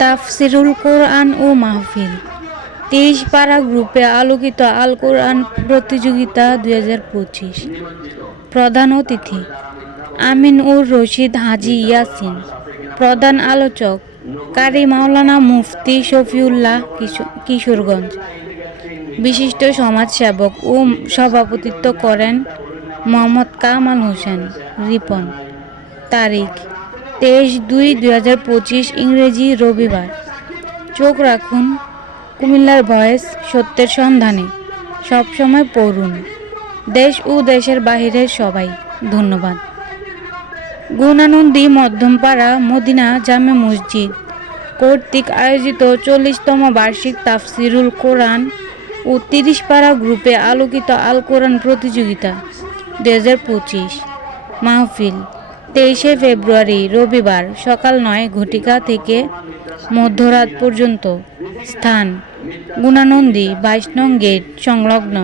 তাফসিরুল কোরআন ও মাহফিল ৩০ পারা গ্রুপে আলোকিত আল কোরআন প্রতিযোগিতা ২০২৫। প্রধান অতিথি আমিনুর রশিদ হাজী ইয়াসিন। প্রধান আলোচক কারি মাওলানা মুফতি শফিউল্লাহ কিশোরগঞ্জ। বিশিষ্ট সমাজসেবক ও সভাপতিত্ব করেন মোহাম্মদ কামাল হোসেন রিপন। তারিখ ২৩/২/২০২৫ ইংরেজি রবিবার। চোখ রাখুন কুমিল্লার ভয়েস, সত্যের সন্ধানে। সবসময় পড়ুন। দেশ ও দেশের বাহিরের সবাই ধন্যবাদ। গুণানন্দী মধ্যমপাড়া মদিনা জামে মসজিদ কর্তৃক আয়োজিত ৪০তম বার্ষিক তাফসিরুল কোরআন ও ৩০ পারা গ্রুপে আলোকিত আল কোরআন প্রতিযোগিতা ২০২৫ মাহফিল ২৩শে ফেব্রুয়ারি রবিবার সকাল ৯ ঘটিকা থেকে মধ্যরাত পর্যন্ত। স্থান গুণানন্দী ২২ নং গেট সংলগ্ন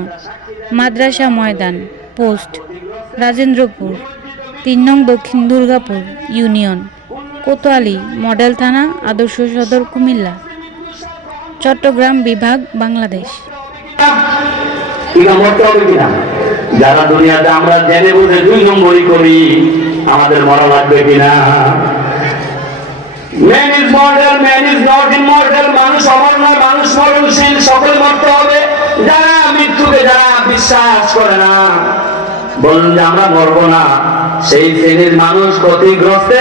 মাদ্রাসা ময়দান, পোস্ট রাজেন্দ্রপুর, ৩ নং দক্ষিণ দুর্গাপুর ইউনিয়ন, কোতোয়ালী মডেল থানা, আদর্শ সদর, কুমিল্লা, চট্টগ্রাম বিভাগ, বাংলাদেশ। যারা দুনিয়াতে আমরা জেনে বুঝে ২ নম্বরই করি, আমাদের মরা লাগবে কিনা? Man is mortal, man is not immortal. মানুষ অমর নয়, মানুষ মরণশীল, সকলে মরতে হবে। যারা মৃত্যুকে যারা বিশ্বাস করে না, বলুন যে আমরা মরবো না, সেই শ্রেণীর মানুষ ক্ষতিগ্রস্তে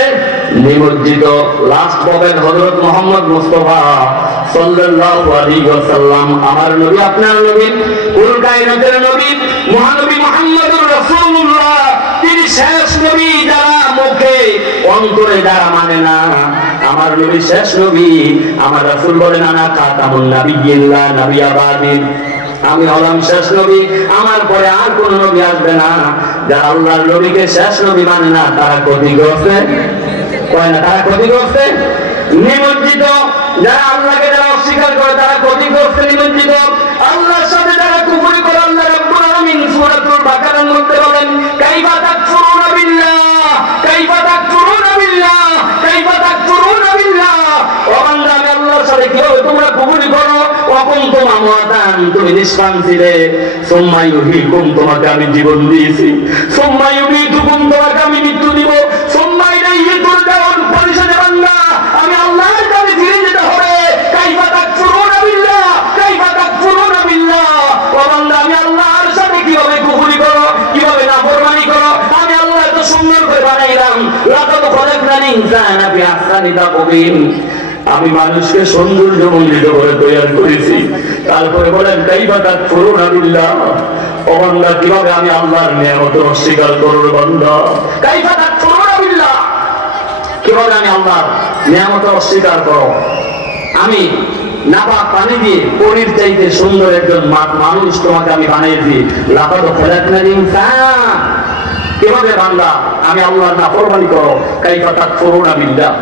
নিমজ্জিত। লাস্ট প্রফেট হযরত মুহাম্মদ মুস্তাফা সাল্লাল্লাহু আলাইহি ওয়াসাল্লাম, আমার নবী, আপনার নবী, কুল কায়নাতের নবী, মহানবী মুহাম্মদুর রাসূলুল্লাহ, তিনি শেষ নবী। যারা মুখে অন্তরে যারা মানে না, আমার নবী শেষ নবী। আমার রাসূল বলেন আনা খাতামুন নাবিয়্যিন লা নাবিয়্যা বাদি, আমি হলাম শেষ নবী, আমার পরে আর কোন নবী আসবে না। যারা আল্লাহর নবীকে শেষ নবী মানে না, তারা ক্ষতিগ্রস্ত, কয় না তারা ক্ষতিগ্রস্ত, নিমজ্জিত। যারা আল্লাহকে যারা অস্বীকার করে, তারা ক্ষতিগ্রস্ত, নিমজ্জিত। আল্লাহর সাথে যারা কুফরি করে, আল্লাহ রাব্বুল আলামিন সূরাতুল বাকারার মধ্যে বলেন কাইফা তাকফুরুনা বিল্লাহ, কাইফা তাকফুরুনা বিল্লাহ, কাইফা তাকফুরুনা বিল্লাহ। ও বান্দা, আমি আল্লাহর সাথে কিভাবে তোমরা কুফরি করো? অকুনতুম আমওয়াতান, তুমি নিষ্প্রাণ ছিলে। সুম্মা ইউহয়িকুম, তোমাকে আমি জীবন দিয়েছি। সুম্মা ইউমীতুকুম, তোমাকে আমি মৃত্যু দিব। সুম্মা ইলাইহি তুরজাউন, পরিশেষে বান্দা আমি আল্লাহর কাছে ফিরে যেতে হবে। কাইফা তাকফুরুনা বিল্লাহ, কাইফা তাকফুরুনা বিল্লাহ। ও বান্দা, আমি আল্লাহর সাথে কিভাবে কুফরি করো, কিভাবে নাফরমানি করো? আমি আল্লাহ এত সুন্দর করে বানাইলাম। লাকাদ খালাকনাল ইনসানা ফি আহসানি তাকওয়িম, আমি মানুষকে সৌন্দর্যমণ্ডিত করে তৈরি করেছি। তারপরে বলেন কাইফা তাকফুরুনা বিল্লাহ, ও বান্দা কিভাবে আমি আল্লাহর নিয়ামত অস্বীকার করব? বান্দা কাইফা তাকফুরুনা বিল্লাহ, কিভাবে আমি আল্লাহর নিয়ামত অস্বীকার করো? আমি নাপাক পানি দিয়ে পরীর চাইতে সুন্দর একজন মানুষ তোমাকে আমি বানিয়েছি। লাকাদ খালাকনাল ইনসানা, কিভাবে বান্দা আমি আল্লাহর নাফরমানি করো? কাইফা তাকফুরুনা বিল্লাহ।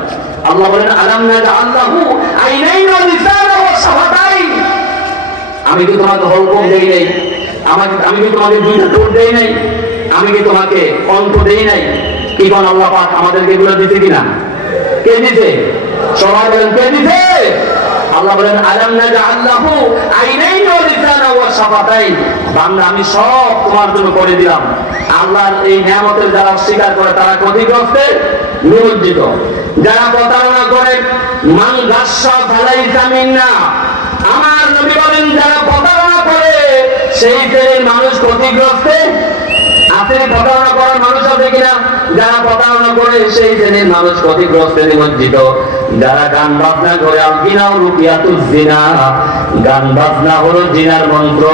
আল্লাহ বলেন আলাম নাজআল লাহু আইনাইন ওয়া লিসানান ওয়া শাফাতাইন, আমি কি তোমাকে হলকম দেই নাই? আমি কি তোমাকে 2টা ঠোঁট দেই নাই? আমি কি তোমাকে কণ্ঠ দেই নাই? কি কোন আল্লাহ পাক আমাদেরকে এগুলো দিতে কিনা? কে দিতে? সবাই বলেন কে দিতে? আল্লাহ বলেন আলাম নাজআল লাহু আইনাইন ওয়া লিসানান ওয়া শাফাতাইন, বান্দা আমি সব তোমার জন্য করে দিলাম। আল্লাহর এই নিয়ামতের যারা অস্বীকার করে, তারা ক্ষতিগ্রস্ত, নিমজ্জিত। যারা প্রতারণা করে, মান গাসসা ফালাইসা মিন্না, আমার নবী বলেন যারা প্রতারণা করে সেই শ্রেণীর মানুষ ক্ষতিগ্রস্ত। আছে প্রতারণা করার মানুষ আছে কিনা? যারা প্রতারণা করে সেই শ্রেণীর মানুষ ক্ষতিগ্রস্ত, নিমজ্জিত। যারা গান বাজনা করে, আলগিনাউ রুকিয়াতুজ জিনা, গান বাজনা হলো জিনার মন্ত্র।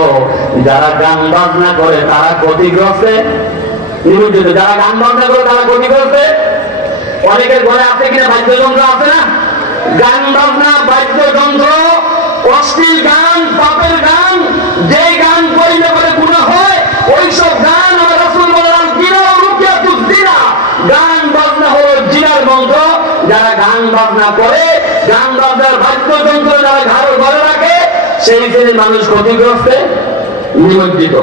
যারা গান বাজনা করে তারা ক্ষতিগ্রস্ত, নিমজ্জিত। যারা গান বাজনা করে তারা ক্ষতিগ্রস্ত। অনেকের ঘরে আছে কিনা বাদ্যযন্ত্র? আছে না? গান বাজনা, বাদ্যযন্ত্র, অশ্লীল গান, পাপের গান, যে গান পড়লে পরে গুনাহ হয়, ওইসব গান আমার রাসূল বলেন আলগিনাউ রুকিয়াতুজ জিনা, গান বাজনা হলো জিনার মন্ত্র। যারা গান বাজনা করে, গান বাজনার বাদ্যযন্ত্র যারা ঘরে রাখে, সেই শ্রেণীর মানুষ ক্ষতিগ্রস্ত, নিমজ্জিত।